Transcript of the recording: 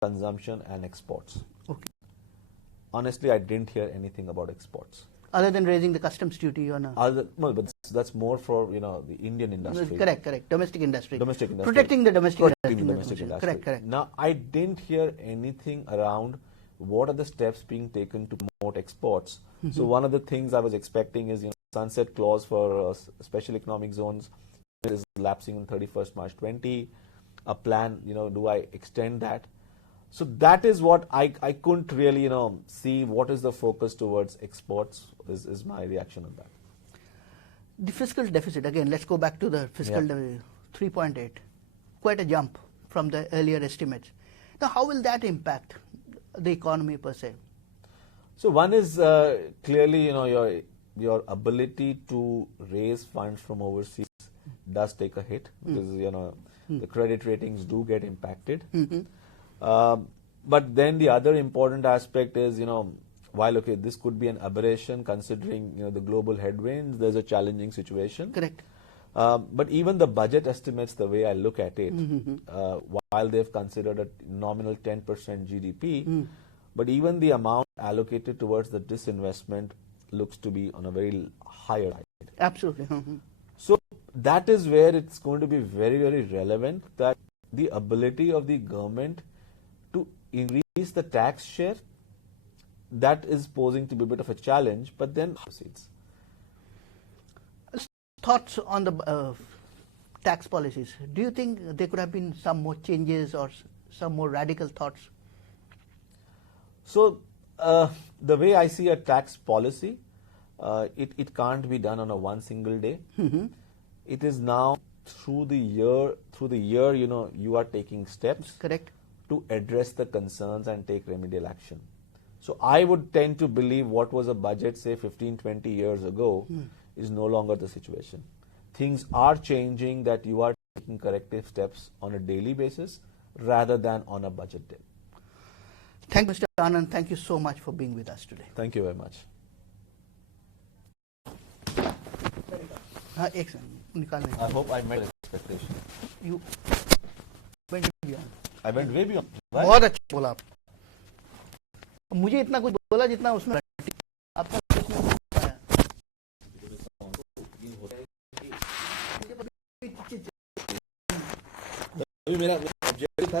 consumption and exports. Okay. Honestly, I didn't hear anything about exports. Other than raising the customs duty on Well, but that's more for the Indian industry. correct, domestic industry. Domestic industry. Protecting the domestic Protecting the industry. domestic industry. Correct. Now, I didn't hear anything around what are the steps being taken to promote exports. So one of the things I was expecting is sunset clause for special economic zones is lapsing on 31st March 20. A plan, do I extend that? So that is what I couldn't really see what is the focus towards exports is my reaction on that. The fiscal deficit, again, let's go back to the fiscal 3.8, quite a jump from the earlier estimates. Now, how will that impact the economy per se? So one is clearly, your ability to raise funds from overseas does take a hit because, the credit ratings do get impacted. But then the other important aspect is, while, okay, this could be an aberration considering, the global headwinds, there's a challenging situation. Correct. But even the budget estimates, the way I look at it, while they've considered a nominal 10% GDP, but even the amount allocated towards the disinvestment looks to be on a very higher side. Absolutely. So that is where it's going to be very, very relevant that the ability of the government to increase the tax share, that is posing to be a bit of a challenge, but then proceeds. Thoughts on the tax policies. Do you think there could have been some more changes or some more radical thoughts? So the way I see a tax policy, it can't be done on a one single day. It is now through the year, you are taking steps. Correct. To address the concerns and take remedial action. So I would tend to believe what was a budget, say 15, 20 years ago, is no longer the situation. Things are changing, that you are taking corrective steps on a daily basis rather than on a budget day. Thank you, Mr. Anand. Thank you so much for being with us today. Thank you very much. Excellent. I hope I met expectation. You went beyond. I went way beyond. बहुत अच्छा बोला आप. मुझे इतना कुछ बोला जितना उसमें आपका मेरा ऑब्जेक्टिव था